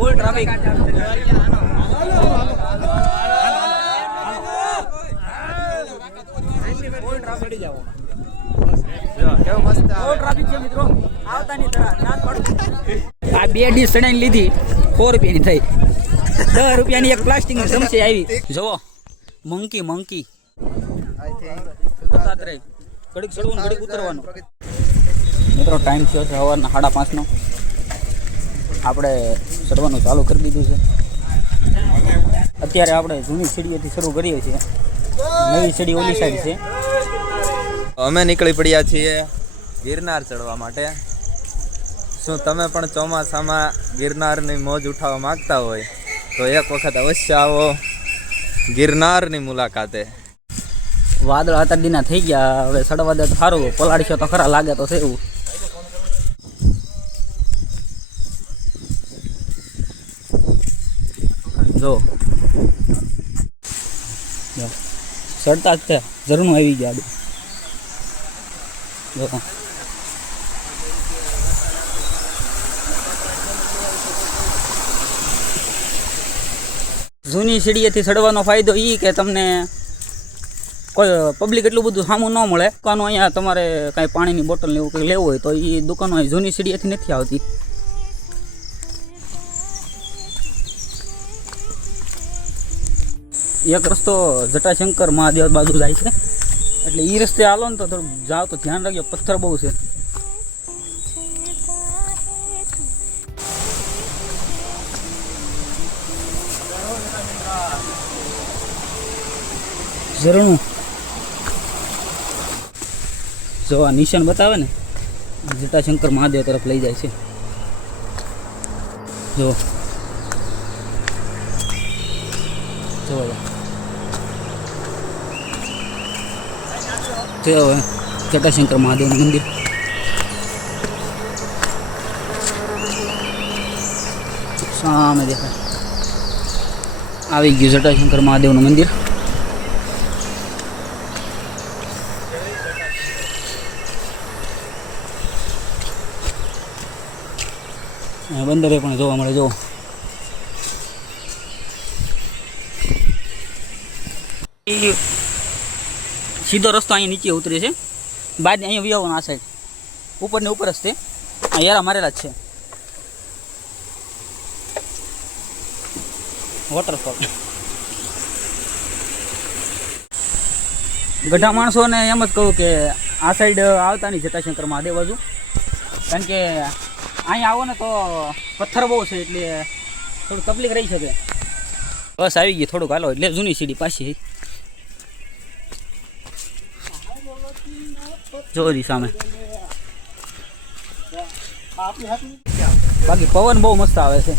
Full traffic. આ 2 dish ચડાઈને લીધી 4 રૂપિયાની થઈ. 10 રૂપિયાની એક પ્લાસ્ટિકની ચમચી આવી. જુઓ મંકી ઘડીક ચડવું ઘડીક ઉતરવાનું. મિત્રો ટાઈમ થયો છે સવારના 5:30નો. આપણે ચડવાનું ચાલુ કરી દીધું છે. અત્યારે આપણે જૂની સીડીએથી શરૂ કરીએ છીએ. નવી સીડી ઓલી સાઈડ છે. અમે નીકળી પડ્યા છીએ ગિરનાર ચડવા માટે. શું તમે પણ ચોમાસામાં ગિરનારની મોજ ઉઠાવવા માંગતા હોય તો એક વખત અવશ્ય આવો ગિરનારની મુલાકાતે. વાદળ આતાડીના થઈ ગયા. હવે ચડવા દે તો સારું. પલાળશો તો ખરા, લાગે તો છે એવું. જો ચડતા જ ઝરણું આવી ગયા. જો જૂની સીડીએથી ચડવાનો ફાયદો એ કે તમને કોઈ પબ્લિક એટલું બધું સામું ન મળે. દુકાનો અહીંયા તમારે કાંઈ પાણીની બોટલ ને એવું કંઈ લેવું હોય તો એ દુકાનો જૂની સીડીએથી નથી આવતી. એક રસ્તો જટાશંકર મહાદેવ બાજુ જાય છે, એટલે એ રસ્તે હાલો ને તો થોડું જાઓ તો ધ્યાન રાખજો, પથ્થર બહુ છે. ઝરણું જો આ નિશાન બતાવે ને જટાશંકર મહાદેવ તરફ લઈ જાય છે. જો જટાશંકર મહાદેવનું મંદિર. સામે દેખાય આવી ગયું જટાશંકર મહાદેવનું મંદિર. બંદરે પણ જોવા મળે. જો સીધો રસ્તો અહીંયા નીચે ઉતરે છે. બાદ અહીંયા વ્યવહાર આ સાઈડ ઉપર ને ઉપર જ તે યારા મારેલા જ છે. વોટરફોલ. ગઢા માણસોને એમ જ કહું કે આ સાઈડ આવતા નહીં જટાશંકર મહાદેવ બાજુ, કારણ કે અહીંયા આવો ને તો પથ્થર બહુ છે એટલે થોડું તકલીફ રહી શકે. બસ આવી ગઈ, થોડુંક હાલો એટલે જૂની સીડી પાછી જોરી સામે. બાકી પવન બહુ મસ્ત આવે છે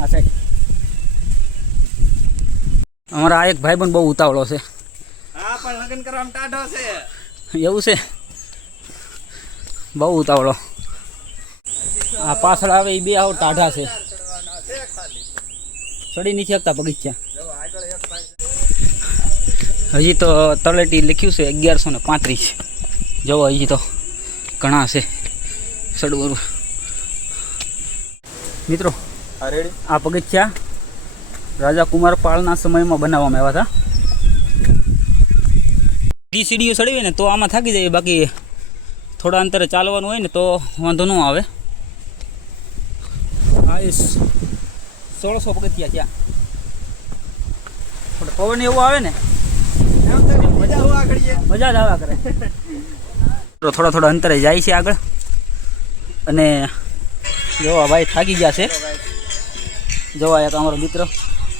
આ સાઈડ. અમારા આ એક ભાઈ પણ બહુ ઉતાવળો છે. લગ્ન કરવામાં ટાઢો છે. એવું છે, બહુ ઉતાવળો. આ પાછળ આવે એ બે આવો ટાઢા છે, ચડી નથી શકતા બગીચા. હજી તો તળેટી લખ્યું છે 1135. જવો હજી તો ઘણા છે ચડવું. મિત્રો આ પગથિયા રાજા કુમારપાળના સમયમાં બનાવવામાં આવ્યા હતા. બધી સીડીઓ ચડવી ને તો આમાં થાકી જાય, બાકી થોડા અંતરે ચાલવાનું હોય ને તો વાંધો ન આવે. આ 1600 પગથિયા ત્યાં પવન એવું આવે ને મજા જ આવ્યા કરે. થોડા અંતરે જાય છે આગળ. અને જોવા ભાઈ થાકી ગયા છે. જોવા એક અમારો મિત્ર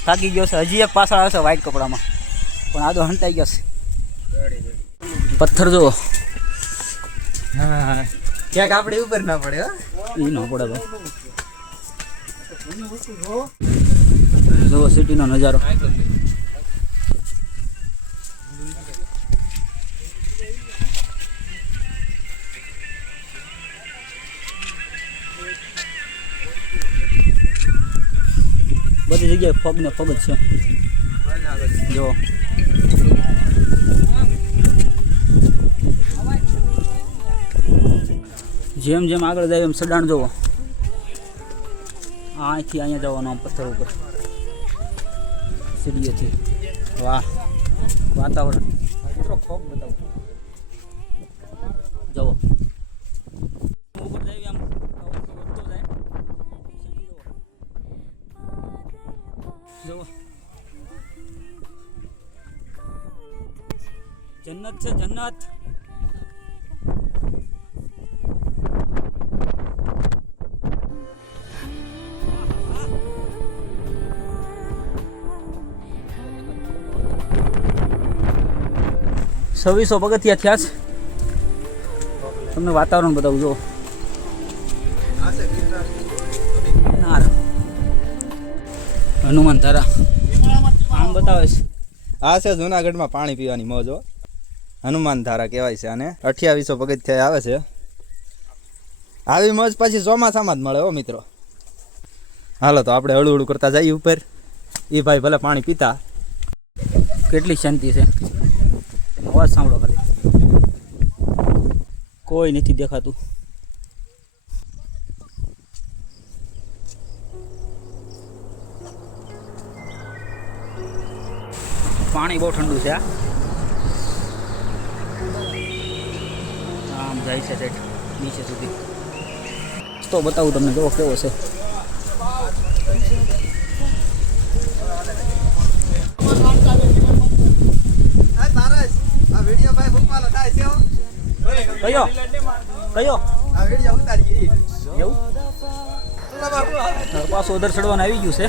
થાકી ગયો છે. હજી એક પાછળ આવશે વ્હાઈટ કપડામાં, પણ આદો હંતાઈ ગયો છે. પથ્થર જુઓ. હા, ક્યાંક આપણે ઉપર ના પડે. એ ન પડે ભાઈ. જુઓ સિટીનો નજારો. બધી જગ્યાએ ફગ ને ફગ જ છે. જો જેમ જેમ આગળ જાય એમ સડાણ જોવો. અહીંથી અહીંયા જવાનું આમ પથ્થર ઉપર સીડીએથી. વાહ વાતાવરણ મિત્રો ખોબ બતાવો. જવો ઉપર જઈએ આમ વધતો જાય. જવો જન્નત છે જન્નત. છવ્વીસો પગથિયા થયા છે. તમને વાતાવરણ બતાવું જો. ગિરનાર હનુમાન ધારા આમ બતાવે છે. આ છે જુનાગઢમાં પાણી પીવાની મોજ હો. હનુમાન ધારા કહેવાય છે આને. 2800 પગથિયા આવે છે. આવી મોજ પછી ચોમાસામાં જ મળે હો મિત્રો. હાલો તો આપણે હળું હળું કરતા જઈએ ઉપર. એ ભાઈ ભલે પાણી પીતા. કેટલી શાંતિ છે. અવાજ સાંભળો ખાલી. કોઈ નથી દેખાતું. પાણી બહુ ઠંડુ છે. આમ જાય છે સેટ નીચે સુધી. તો બતાવું તમને જો કેવો છે. કયો કયો એવું પાછું ઉધર ચડવાનું આવી ગયું છે.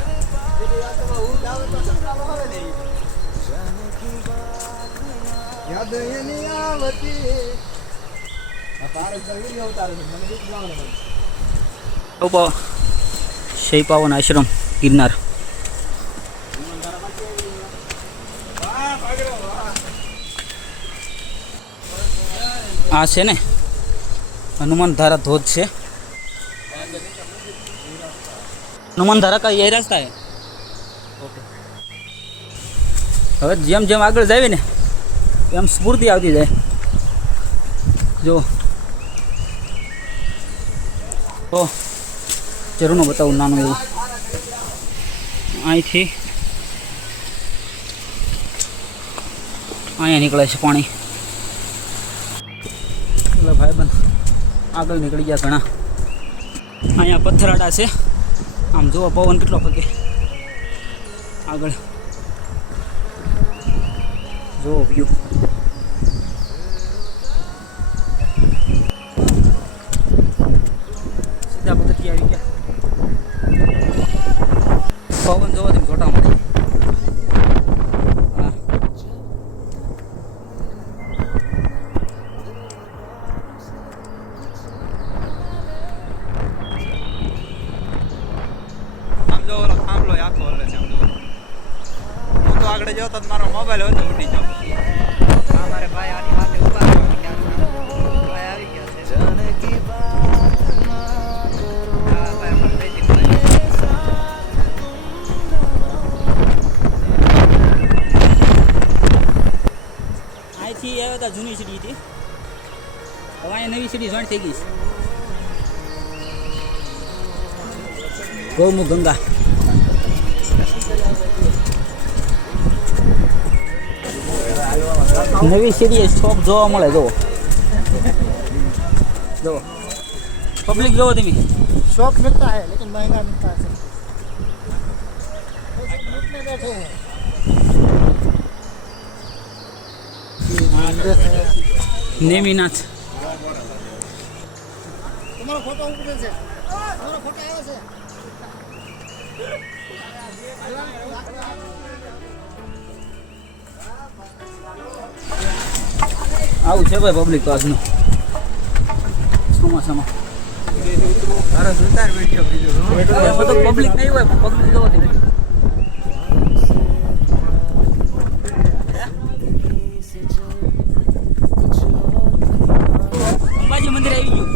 શૈપાવન આશ્રમ ગિરનાર. આ છે ને હનુમાન ધારા ધોધ છે. હનુમાન ધારા કા યही रास्ता है. ઓકે હવે જેમ જેમ આગળ જાય ને એમ સ્ફૂર્તિ આવતી જાય. જો તો ઝરણું બતાવું નાનું એવું. અહીંથી અહીંયા નીકળે છે પાણી. એટલે ભાઈબંધ આગળ નીકળી ગયા ઘણા. અહીંયા પથ્થરાડા છે. આમ જુઓ પવન કેટલો ફકે આગળ. જુઓ વ્યૂ. સીધા પગથિયા આવી ગયા. પવન જોવો તેમ છોટા મળે. આગળ જો તો મારો મોબાઈલ હતો ઉડી ગયો. અમારે ભાઈ આની વાતે ઉભા ભાઈ આવી ગયા છે. હા ભાઈ મને બેટી અહીંથી આવ્યા હતા જૂની સીડી હતી. હવે અહીંયા નવી સીડી જોઈન્ટ થઈ ગઈ છે. ગૌમુખ ગંગા. નવી સીડી શોપ જોવા મળે. જુઓ જુઓ પબ્લિક જોવો તમે. शॉप मिलता है लेकिन महंगा मिलता है. लूटने बैठे हैं. નેમિનાથ. તમારો ફોટો ઉપડે છે. તમારો ફોટો આવ્યો છે. આવું છે ભાઈ પબ્લિક તો આજનું ચોમાસામાં. મારો સુતાર વિડિયો બીજો બધું પબ્લિક નહીં હોય પણ પબ્લિક જોવો તમે. અંબાજી મંદિર આવી ગયું.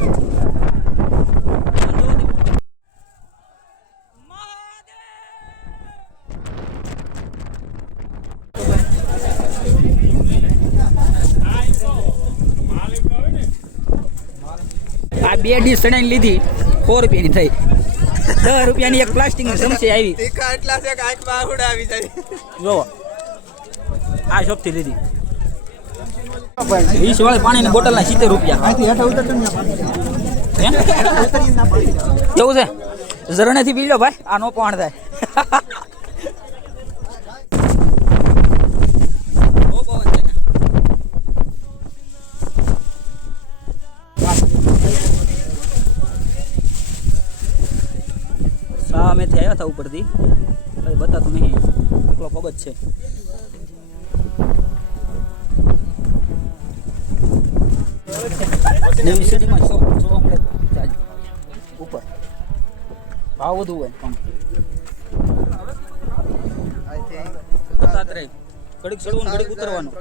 આ બે ડીશ ચણાની લીધી 100 રૂપિયાની થઈ. ₹10 રૂપિયાની એક પ્લાસ્ટિકની ચમચી આવી. તીખા એટલા છે કે આંખમાં આહુડા આવી જાય. જો આ શોપથી લીધી 20 વાળી પાણીની બોટલના 70 રૂપિયા. હે? કેવું છે ઝરણેથી પી લો ભાઈ, આ નો પાણ થાય. સામેથી આવ્યા હતા ઉપરથી, ભાઈ બતાતું નહીં, એકલો પગ જ છે. નવી સિટીમાં જોવા મળે ઉપર ભાવ વધુ હોય પણ દત્તાત્રેય ઘડીક ચડવું ઘડીક ઉતરવાનું.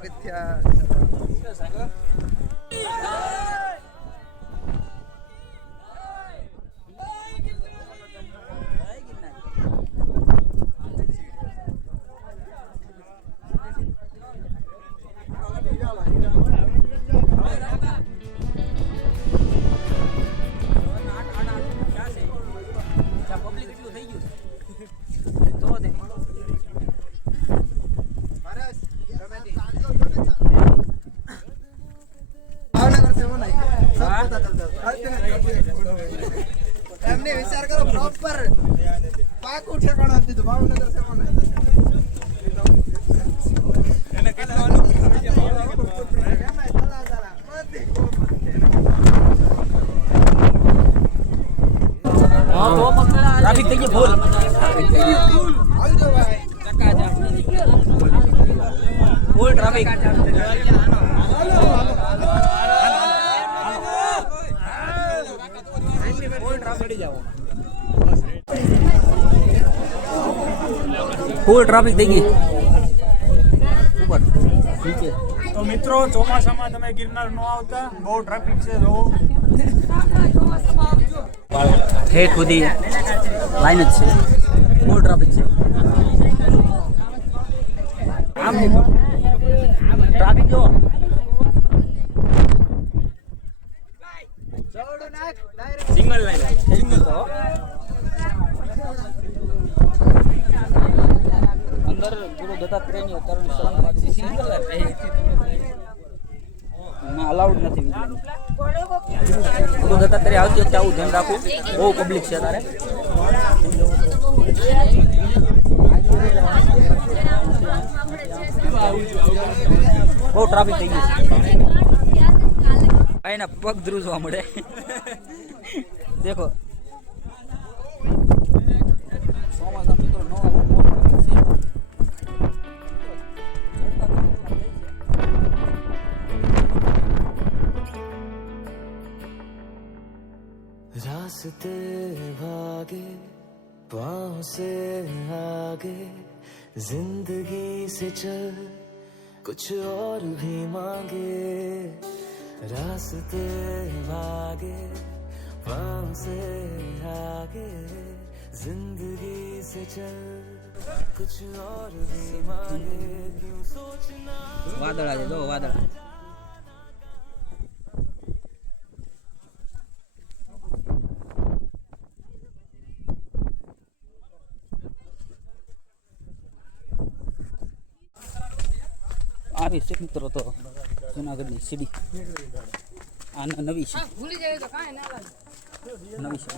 એમને વિચાર કરો પ્રોપર પાકું ઠેકાણું આપી દીધું ભાવનગર છે મને એને કેટલા ટ્રાફિક થઈ ગઈ ફૂલ. Full traffic. ફૂલ ટ્રાફિક થઈ ગઈ ઉપર નીચે. તો મિત્રો ચોમાસામાં તમે ગિરનાર ન આવતા, બહુ ટ્રાફિક છે. જો ઠેઠ સુધી લાઈન જ છે, ફૂલ ટ્રાફિક છે. આમ ટ્રાફિક જો સિંગલ લાઈન સિંગલ તો અંદર ગુરુ દત્તાત્રેયની અવતરણ સિંગલ લાઈન ના અલાઉડ નથી. ગુરુ દત્તાત્રેય આવતી વખતે આવું ધ્યાન રાખવું, બહુ પબ્લિક છે તારે. બહુ ટ્રાફિક થઈ ગયું છે, એના પગ ધ્રુજવા મળે. દેખો ચોમાસા મિત્રો નો रास्ते भागे पाँव से आगे जिंदगी से चल कुछ और भी मांगे रास्ते भागे पाँव से आगे जिंदगी से चल कुछ और भी मांगे क्यों सोचना. વાદળા છે, જો વાદળા. આવી છે મિત્રો તો જુનાગઢની સીડી. આ નવી છે, નવી છે.